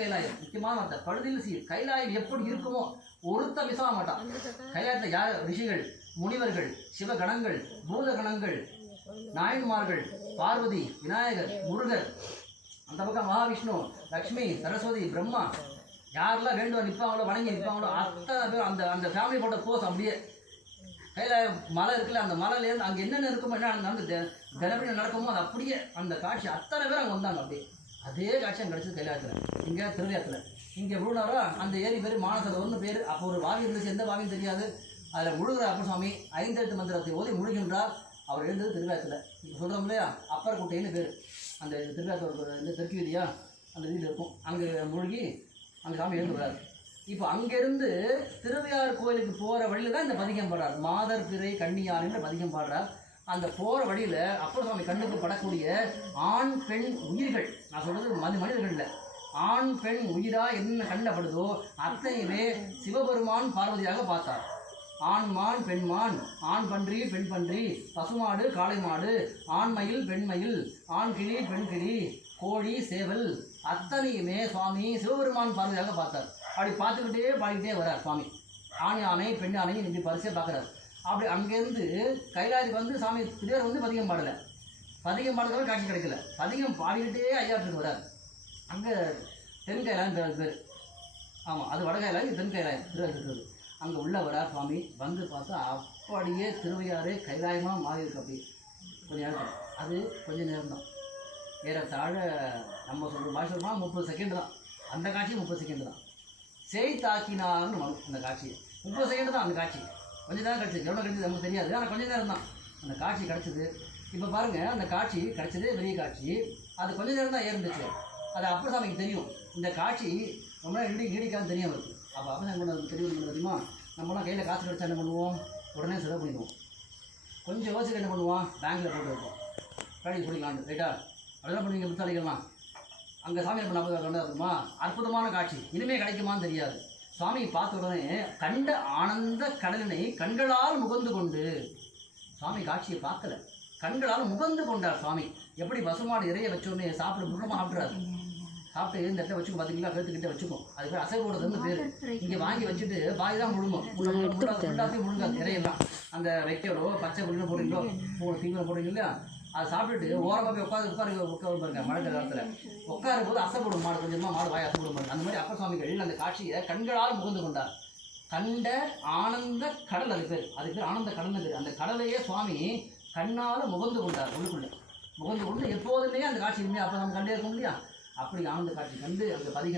கைலாயம் முக்கியமான வார்த்தை, பழுதில் சீர். கைலாயம் எப்படி இருக்குமோ ஒருத்த மிஸ் ஆக மாட்டான். கைலாயத்தில் யார்? ரிஷிகள், முனிவர்கள், சிவகணங்கள், பூதகணங்கள், நாயன்மார்கள், பார்வதி, விநாயகர், முருகர், அந்த பக்கம் மகாவிஷ்ணு, லக்ஷ்மி, சரஸ்வதி, பிரம்மா, யாரெல்லாம் வேண்டுவா நிற்பாங்களோ வணங்கி நிற்பாங்களோ அத்தனை பேர் அந்த அந்த ஃபேமிலி போட்ட போஸ் அப்படியே கையில் மலை இருக்குல்ல, அந்த மலையிலேருந்து அங்கே என்னென்ன இருக்குமோ என்ன நடந்து தினப்படி நடக்குமோ அது அப்படியே அந்த காட்சி அத்தனை பேர் அங்கே வந்தாங்க. அப்படியே அதே காட்சி அங்கே கிடச்சிது கைலாயத்தில். இங்கே திருவையாத்தில் இங்கே முழுனாரோ அந்த ஏரி பேர் மானசரோவர்னு பேர். அப்போ ஒரு பாவி இருந்துச்சு, எந்த பாவியும் தெரியாது. அதில் முழுகிற அப்பர் சுவாமி 5 மந்திரத்தை ஓதி முழுகின்றார். அவர் எழுந்தது திருவையாத்தில். இப்போ சொல்கிறோம் இல்லையா, அப்பர் குட்டைன்னு பேர். அந்த திருவையாத்தோட இந்த தெற்கு வீதியா அந்த வீதியில் இருக்கும். அங்கே முழுகி அந்த சாமி எழுந்து வராது. இப்போ அங்கேருந்து திருவையாறு கோயிலுக்கு போகிற வழியில் தான் இந்த பதிகம் பாடுறார். மாதர் பிறை கன்னியார்ன்ற பதிகம் பாடுறார். அந்த போகிற வழியில் அப்பர் சுவாமி கண்ணுக்கு படக்கூடிய ஆண் பெண் உயிர்கள், நான் சொல்கிறது மனிதர்களில் ஆண் பெண் உயிராக என்ன கண்டப்படுதோ அத்தனையுமே சிவபெருமான் பார்வதியாக பார்த்தார். ஆண் மான் பெண் மான், ஆண் பன்றி பெண் பன்றி, பசுமாடு காளை மாடு, ஆண் மயில் பெண் மயில், ஆண் கிளி பெண் கிளி, கோழி சேவல் அத்தனையுமே சுவாமி சிவபெருமான் பார்வதியாக பார்த்தார். அப்படி பார்த்துக்கிட்டே பாடிக்கிட்டே வர்றார் சுவாமி. ஆண் யானை பெண் யானை இப்படி பரிசையாக பார்க்குறாரு. அப்படி அங்கேருந்து கைலாயத்துக்கு வந்து சாமி திருவேர் வந்து பதிகம் பாடலை. பதிகம் பாடுறதுக்கு காட்சி கிடைக்கல. பதிகம் பாடிக்கிட்டே ஐயாட்டுக்கு வர்றார். அங்கே தென் கைலாயம் பேர். ஆமாம், அது வட கைலாயம், இது தென் கைலாயம் திருவேர் இருக்கிறது. அங்கே உள்ள வரார் சுவாமி. வந்து பார்த்தா அப்படியே திருவையாறே கைலாயமாக மாறி இருக்கு. அப்படி கொஞ்சம் நேரம், அது கொஞ்சம் நேரம் தான், ஏறத்தாழ நம்ம சொல்கிற மாதிரி சொல்லலாம் 30 செகண்ட் தான். அந்த காட்சி 30 செகண்ட் தான். செய்தாக்கினார்னு வரும் அந்த காட்சி. 30 செகண்ட் தான் அந்த காட்சி. கொஞ்சம் நேரம் கிடச்சிது. எவ்வளோ கிடச்சிது நமக்கு தெரியாது, ஆனால் கொஞ்சம் நேரம் தான் அந்த காட்சி கிடச்சிது. இப்போ பாருங்கள், அந்த காட்சி கிடச்சிது பெரிய காட்சி. அது கொஞ்சம் நேரம் தான் ஏறிந்துச்சு. அது அப்பர் சாமிக்கு தெரியும் இந்த காட்சி ரொம்ப நீடிக்கான்னு தெரியும் அவருக்கு. அப்போ அப்போ என்ன பண்ணுறது தெரியும் தெரியுமா? நம்மளாம் கையில் காசு கிடச்சா என்ன பண்ணுவோம்? உடனே செலவு பண்ணிடுவோம். கொஞ்சம் யோசிக்க என்ன பண்ணுவோம்? பேங்க்கில் போட்டு வைப்போம், கடைக்கு பிடிக்கலான்னு. ரைட்டா? அதெல்லாம் பண்ணுவீங்க புத்தாளிகள்லாம். அங்கே சாமி என்ன பண்ண கொண்டா இருக்குமா? அற்புதமான காட்சி. இனிமேல் கிடைக்குமான்னு தெரியாது. சுவாமியை பார்த்த உடனே கண்ட ஆனந்த கடலினை கண்களால் முகந்து கொண்டு, சுவாமி காட்சியை பார்க்கல, கண்களால் முகந்து கொண்டார் சுவாமி. எப்படி பசுமாடு இறைய வச்சோடனே சாப்பிட முழுமா சாப்பிட்றாரு. சாப்பிட்டு இந்த இடத்துல வச்சுக்கும், பார்த்தீங்களா, கழுத்துக்கிட்ட வச்சுக்கும். அது பேர் அசைவோடதுன்னு பேர். இங்கே வாங்கி வச்சுட்டு பாய் தான் முழுங்கும். ஃபுல்லாத்தையும் முழுங்காது இறையெல்லாம். அந்த வெக்கையோட பச்சை புள்ளி போடுறீங்களோ, தீவிரம் போடுறீங்க இல்லையா, அதை சாப்பிட்டுட்டு ஓரமாக போய் உட்காரு பாருங்க. மழை காலத்தில் உட்காரும் போது அசைப்படும் மாடு, கொஞ்சமாக மாடு வாய் அசைப்படும் பாருங்க. அந்த மாதிரி அப்பர் சுவாமிகள் அந்த காட்சியை கண்களால் முகந்து கொண்டார். கண்ட ஆனந்த கடல், அது பேர் ஆனந்த கடல் பேர். அந்த கடலையே சுவாமி கண்ணால் முகந்து கொண்டார். உள்ளுக்குள்ளே முகந்து கொண்டு எப்போதுமே அந்த காட்சி இனிமேல் அப்போ நம்ம கண்டே இருக்க முடியா? அப்படி ஆனந்த காட்சி கண்டு அந்த பதிகம்